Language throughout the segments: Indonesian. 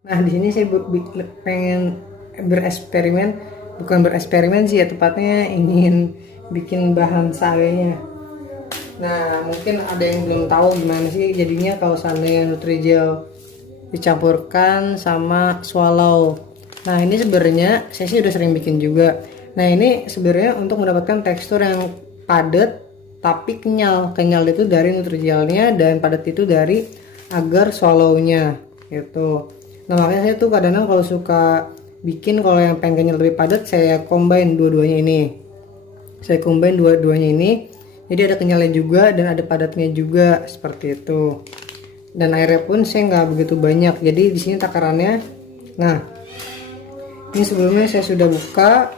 Nah, di sini saya pengen bereksperimen, bukan bereksperimen sih ya, tepatnya ingin bikin bahan sagenya. Nah, mungkin ada yang belum tahu gimana sih jadinya kalau seandainya Nutrijel dicampurkan sama swallow. Nah, ini sebenarnya saya sih udah sering bikin juga. Nah, ini sebenarnya untuk mendapatkan tekstur yang padat tapi kenyal. Kenyal itu dari Nutrijelnya dan padat itu dari agar swallownya gitu. Nah, makanya saya tuh kadang-kadang kalau suka bikin, kalau yang pengennya lebih padat, saya combine dua-duanya ini. Saya combine dua-duanya ini. Jadi ada kenyalnya juga dan ada padatnya juga seperti itu. Dan airnya pun saya nggak begitu banyak. Jadi di sini takarannya. Nah, ini sebelumnya saya sudah buka.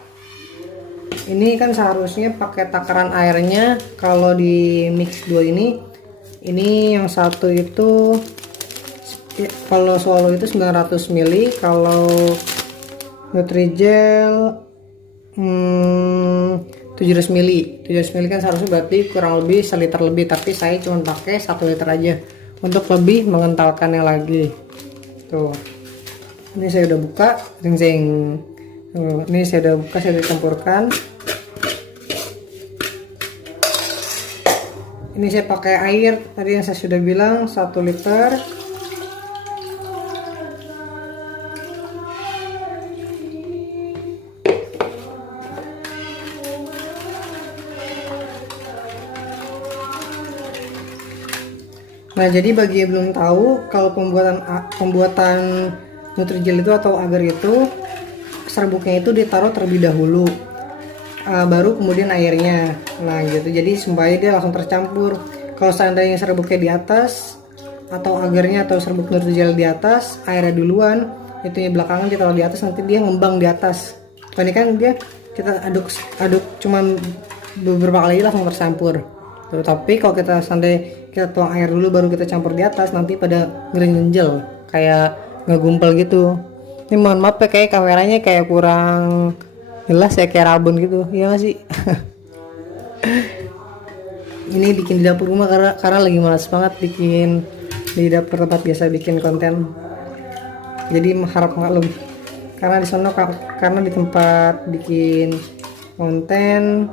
Ini kan seharusnya pakai takaran airnya. Kalau di mix 2 ini yang satu itu, kalau swallow itu 900 ml, kalau Nutrijel 700 ml. 700 ml kan seharusnya berarti kurang lebih 1 liter lebih, tapi saya cuma pakai 1 liter aja untuk lebih mengentalkannya lagi. Tuh, ini saya udah buka, ring. Ini saya udah buka, saya udah campurkan. Ini saya pakai air tadi yang saya sudah bilang 1 liter. Nah, jadi bagi yang belum tahu, kalau pembuatan Nutrijel itu atau agar itu, serbuknya itu ditaruh terlebih dahulu, baru kemudian airnya. Nah, gitu. Jadi supaya dia langsung tercampur. Kalau seandainya serbuknya di atas atau agarnya atau serbuk Nutrijel di atas, airnya duluan, itu belakangan kita taruh di atas, nanti dia ngembang di atas. Ini kan dia kita aduk cuman beberapa kali langsung tercampur. Tapi kalau kita kita tuang air dulu baru kita campur di atas, nanti pada ngelenjel kayak ngegumpal gitu. Ini mohon maaf ya, kayak kameranya kayak kurang jelas ya, kayak rabun gitu ya masih. Ini bikin di dapur rumah karena lagi malas banget bikin di dapur tempat biasa bikin konten, jadi harap maklum karena di sana, karena di tempat bikin konten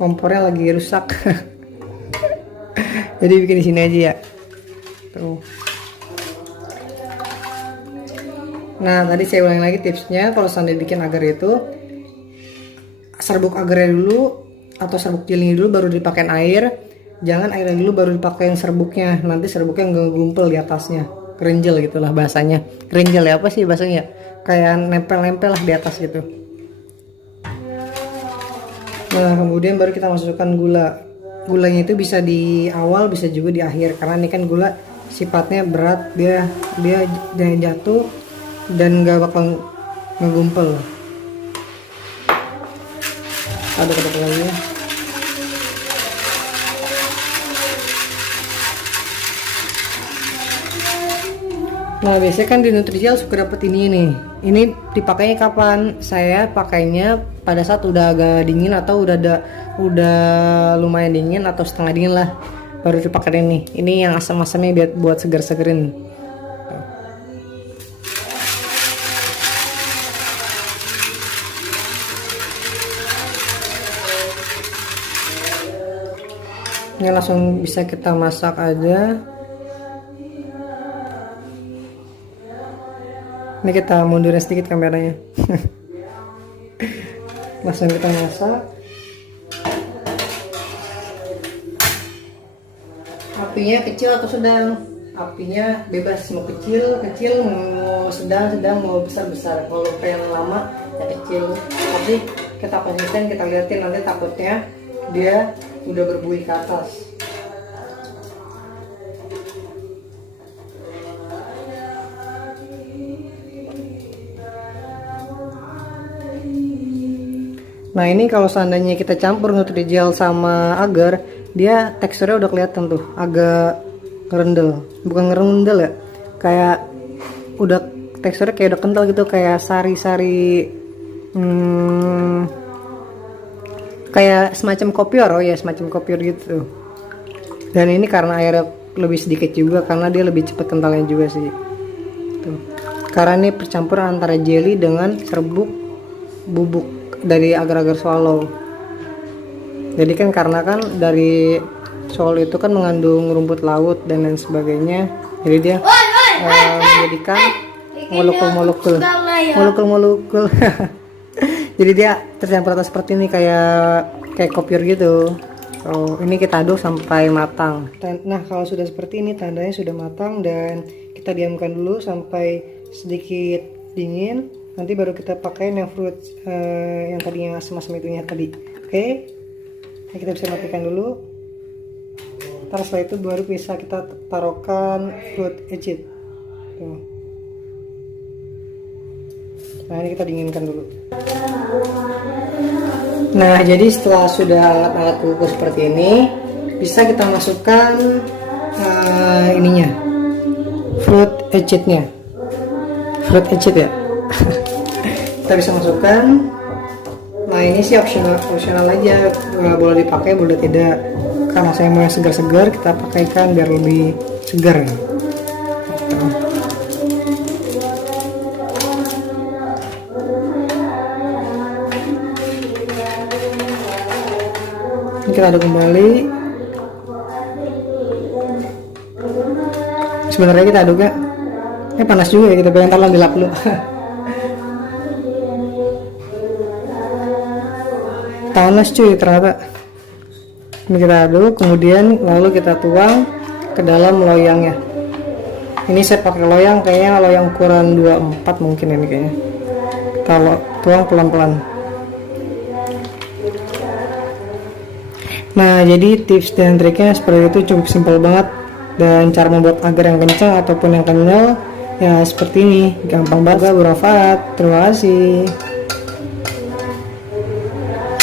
kompornya lagi rusak. Jadi bikin di sini aja ya. Tuh. Nah, tadi saya ulangi lagi tipsnya, kalau seandainya bikin agar itu, serbuk agarnya dulu atau serbuk jelinya dulu baru dipakai air. Jangan airnya dulu baru dipakai serbuknya. Nanti serbuknya nggak gumpel di atasnya. Kerenjel gitulah bahasanya. Kerenjel ya, apa sih bahasanya? Kayak nempel-nempel lah di atas gitu. Nah, kemudian baru kita masukkan gula. Gulanya itu bisa di awal, bisa juga di akhir, karena ini kan gula sifatnya berat, dia jatuh dan nggak bakal ngegumpel. Aduk lagi ya. Nah, biasanya kan di Nutrijel suka dapet ini nih. Ini dipakainya kapan? Saya pakainya pada saat udah agak dingin atau udah lumayan dingin atau setengah dingin lah, baru dipakai ini. Ini yang asam-asamnya buat seger-segerin. Ini langsung bisa kita masak aja. Ini kita mundurin sedikit kameranya. Langsung kita masak. Apinya kecil atau sedang? Apinya bebas, mau kecil, mau sedang, mau besar. Kalau pengen lama ya kecil. Tapi kita konsisten, kita liatin, nanti takutnya dia udah berbuih ke atas. Nah, ini kalau seandainya kita campur Nutrijel sama agar, dia teksturnya udah kelihatan tuh, agak ngerendel, bukan ngerendel ya, kayak udah teksturnya kayak udah kental gitu, kayak sari-sari, kayak semacam kopior. Oh ya, semacam kopior gitu. Dan ini karena airnya lebih sedikit juga, karena dia lebih cepat kentalnya juga sih. Tuh. karena ini percampuran antara jelly dengan serbuk bubuk dari agar-agar swallow. Jadi kan karena kan dari swallow itu kan mengandung rumput laut dan lain sebagainya, jadi dia menjadikan molekul-molekul jadi dia tercampur rata seperti ini, kayak kopior gitu. Ini kita aduk sampai matang. Nah, kalau sudah seperti ini tandanya sudah matang, dan kita diamkan dulu sampai sedikit dingin. Nanti baru kita pakai yang fruit yang tadinya asam-asam itunya tadi. Oke. Nah, kita bisa matikan dulu. Ntar setelah itu baru bisa kita taruhkan fruit ecit. Tuh. Nah, ini kita dinginkan dulu. Nah, jadi setelah sudah hangat-hangat kukus seperti ini, bisa kita masukkan ininya, fruit ecitnya, fruit ecit ya. Kita bisa masukkan. Nah, ini sih opsional aja, boleh dipakai boleh tidak. Karena saya mau segar-segar, kita pakaikan biar lebih segar. Kita aduk kembali. Sebenarnya kita aduk ya. Panas juga ya, kita pengen taruh dilap dulu. Panas cuy ternyata. Ini kita aduk, kemudian lalu kita tuang ke dalam loyangnya. Ini saya pakai loyang, kayaknya loyang ukuran 24 mungkin ini kayaknya. Kalau tuang pelan-pelan. Nah, jadi tips dan triknya seperti itu, cukup simpel banget. Dan cara membuat agar yang kencang ataupun yang kenyal ya seperti ini, gampang banget, bermanfaat. Terima kasih.